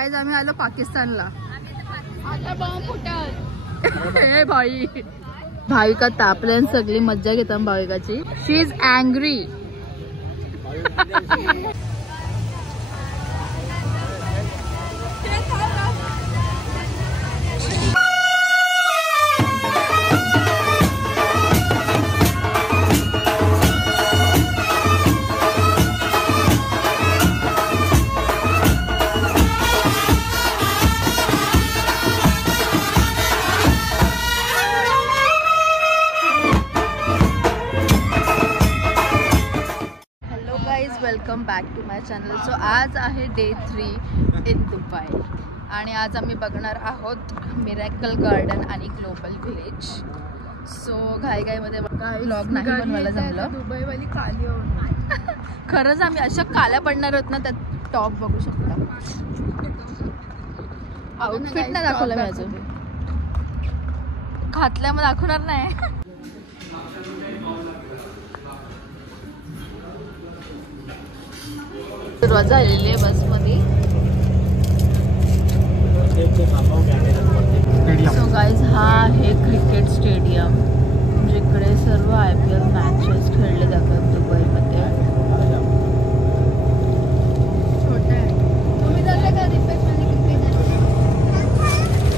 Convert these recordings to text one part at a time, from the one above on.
आज आम्ही आलो पाकिस्तानला. आता बॉम्ब फुटल. हे भाई भाविका तापल्यान सगळी मज्जा घेतात भाविकाची. She is angry. Welcome back to my channel. So आज आहे डे 3 इन दुबई आणि आज आम्ही बघणार आहोत मिरॅकल गार्डन आणि ग्लोबल विलेज. सो घाईमध्ये व्लॉग नाही बनवायला जमलं. दुबईवाली काली खरंच आम्ही अशा काल्या पडणार आहोत ना. त्यात टॉप बघू शकता. आउटफिट नाही दाखवलं मी अजून. घातल्यामुळे दाखवणार नाही. सुरुवात झालेली आहे बसमध्ये. सो गाईज हा आहे क्रिकेट स्टेडियम जिकडे सर्व IPL मॅचेस खेळले जातात दुबईमध्ये.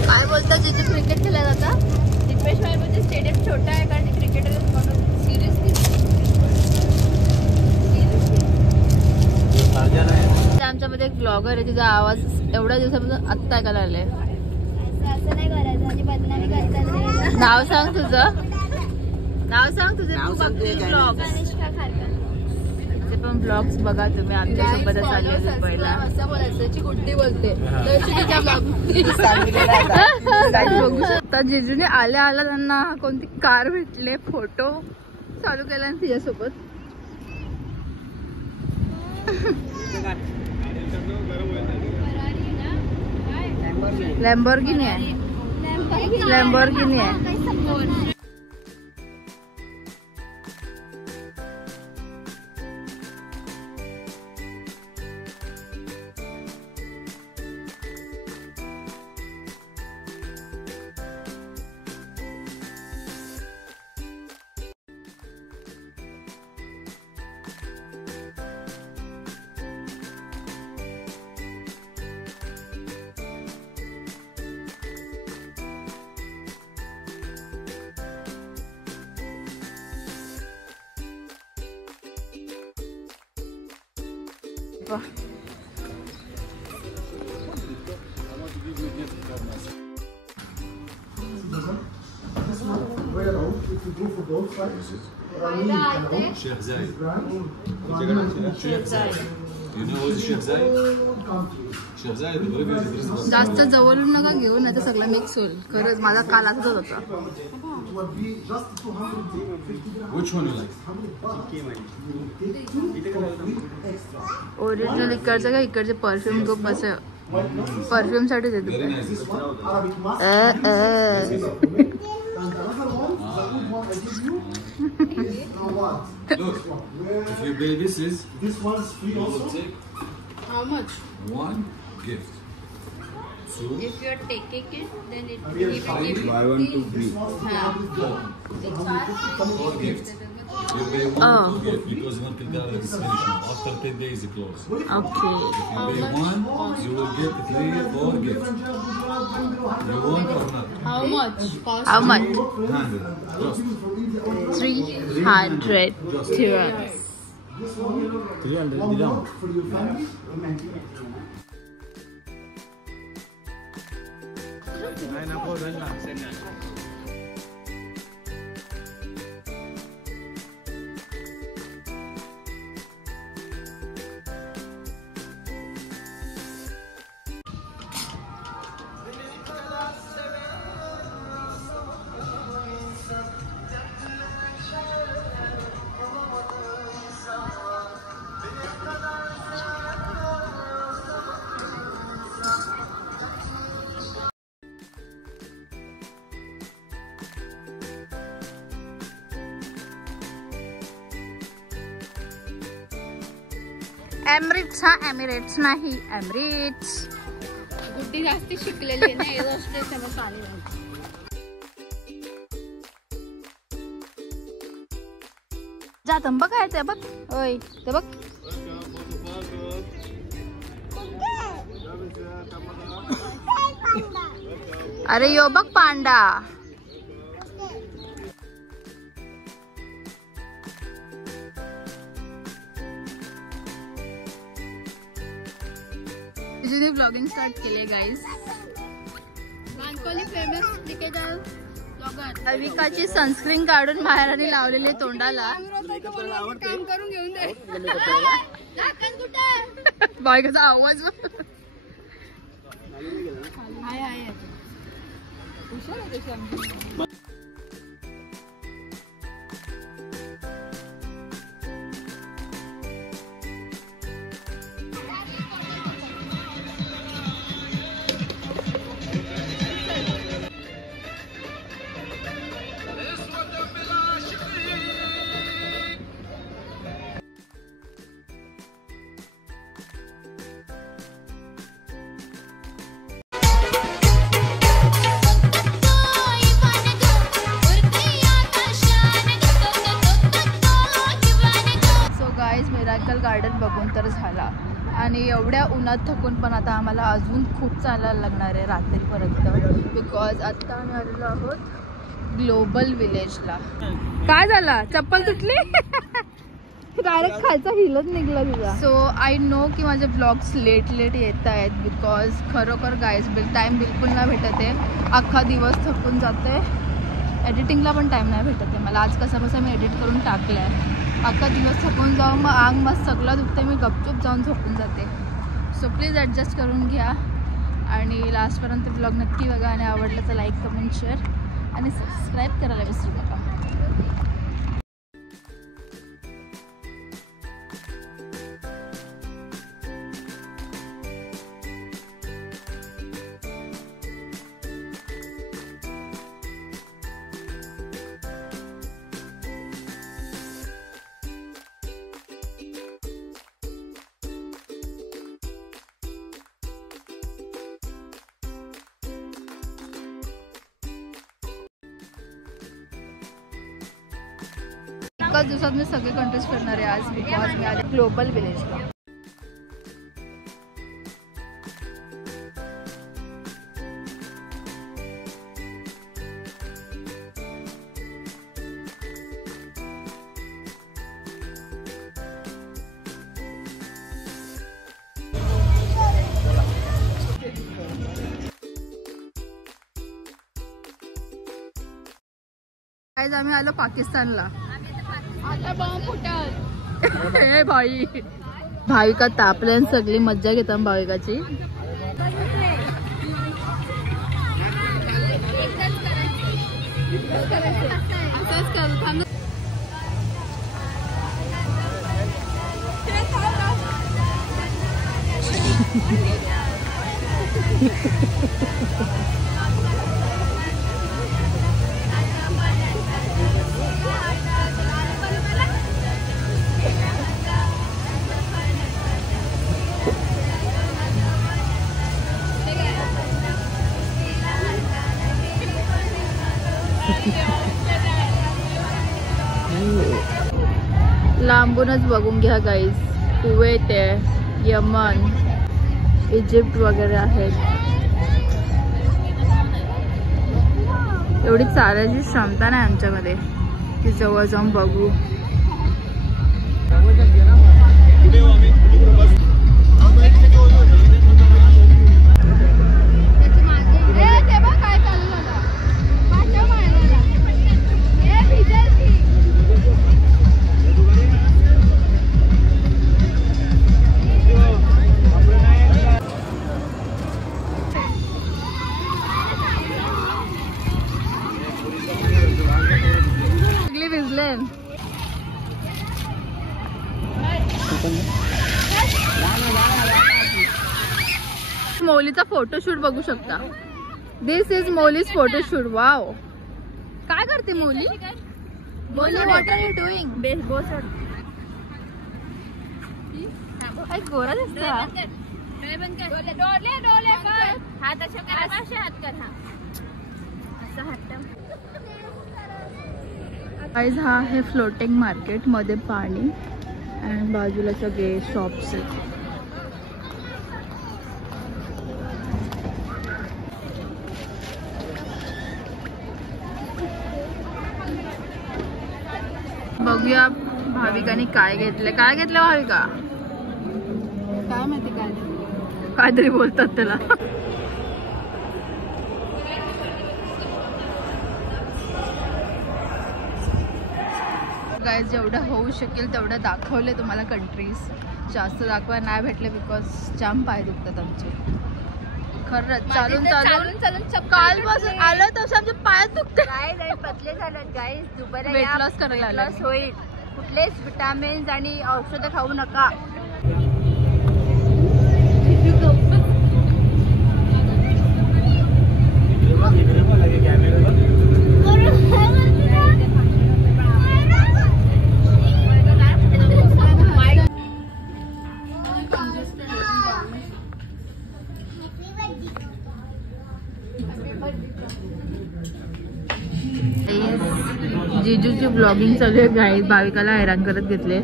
काय बोलता जिथे क्रिकेट खेळला जाता? दिपेश भाई म्हणजे स्टेडियम छोटा आहे कारण क्रिकेट सिरियसली आमच्यामध्ये एक ब्लॉगर आहे. तिचा आवाज एवढ्या दिवसापासून आत्ता ऐकायला आलाय. असं नाही करायचं आणि बदनामी करतात. नाव सांग तुझं. नाव सांग तुझं. तू बघते ब्लॉग्स. तिचे पण ब्लॉग्स बघा तुम्ही. आमच्यासोबतच आले दुबईला. असं बोलायचं गुड्डी बोलते. बघू शकता जिजूने आल्या आल्या त्यांना कोणती कार भेटले. फोटो चालू केला तिच्यासोबत. लॅम्बोर्गिनी आहे. लॅम्बोर्गिनी आहे. Sheikh Zayed. Sheikh Zayed. You know who's Sheikh Zayed? Sheikh Zayed. जास्त जवळून नका घेऊ नाही तर सगळं मिक्स होईल. खरंच माझा काल असंच होता. Which one you like? Original इकडचं का इकडचे परफ्यूम खूप असं परफ्यूम साठी देतो. Look, if you pay this one's free also. How much? One gift. So If you are taking it, then it will give buy one two free. Four gifts. You pay one two gift because one can get a destination. After 10 days it close. Okay. If you pay one, you will get 3-4 gifts. You want or not? How much? Cost? How much? 100. Cost. 300 dirhams. 300 dirham. Emirates हा एमिरेट्स नाही एमिरेट्स. ती जास्ती शिकलेली नाही पाणी जात बघ काय ते बघ ओय ते बघ अरे यो बघ पांडा जिने ब्लॉगिंग स्टार्ट केले गाईज फेमस क्रिकेटर ब्लॉगर अविकाची सनस्क्रीन काढून माहेराने लावलेले तोंडाला काम करून घेऊन दे बायकाचा आवाज मिराकल गार्डन बघून तर झाला आणि एवढ्या उन्हात थकून पण आता आम्हाला अजून खूप चालायला लागणार आहे रात्रीपर्यंत बिकॉज आता आम्ही आलेलो आहोत ग्लोबल विलेजला. काय झाला चप्पल तुटली डायरेक्ट खायचा हिलच निघला तुझा. सो आय नो की माझे ब्लॉग्स लेट येत आहेत बिकॉज खरोखर गाईज टाइम बिलकुल नाही भेटत आहे. अख्खा दिवस थकून जाते एडिटिंगला पण टाइम नाही भेटत आहे मला. आज कसा मी एडिट करून टाकलं आहे. अख्खा दिवस थकून जाऊन मग आंग मस्त सगळं दुखते मी गपचूप जाऊन झोपून जाते. सो प्लीज ॲडजस्ट करून घ्या आणि लास्टपर्यंत ब्लॉग नक्की बघा आणि आवडलं तर लाईक कमेंट शेअर आणि सबस्क्राईब करायला विसरू नका. एकाच दिवसात मी सगळे कंट्रीज फिरणार आहे आज बिकॉज मी आले ग्लोबल विलेजला. आज आम्ही आलो पाकिस्तानला. आता बॉम्ब फुटल हे भाई भाविका तापल्यान सगळी मज्जा घेतात भाविकाची. लांबूनच बघून घ्या गाईज. कुवेत आहे, यमन, इजिप्त वगैरे आहेत. एवढी चालायची क्षमता नाही आमच्यामध्ये की जवळ जाऊन बघू. मौलीचा फोटोशूट बघू शकता. This is Mauli's photoshoot. Wow काय करते Mauli? Mauli what are you doing? गोरा दिसता डोले कर हात असे कर असे हात कर हा असं हात गाईज हा आहे फ्लोटिंग मार्केट मध्ये पाणी आणि बाजूला सगळे शॉप्स आहेत. बघूया भाविकांनी काय घेतले. काय घेतलं भाविका? काय माहिती काय काहीतरी बोलतात त्याला. गाईज जेवढं होऊ शकेल तेवढं दाखवले तुम्हाला कंट्रीज. जास्त दाखवायला नाही भेटले बिकॉज जाम पाय दुखतात आमचे. खरंच चालून कालपासून आलं तसं आमचे पाय दुखते. गाईज पतले झालेत गाईज. दुपारी वेट लॉस करायला आलं. लॉस होईल. कुठलेच विटामिन्स आणि औषधं खाऊ नका. जिजूची ब्लॉगिंग चालू आहे. गाईड भाविकाला हैराण करत घेतले.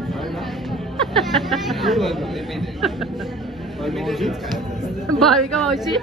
भाविका मावशी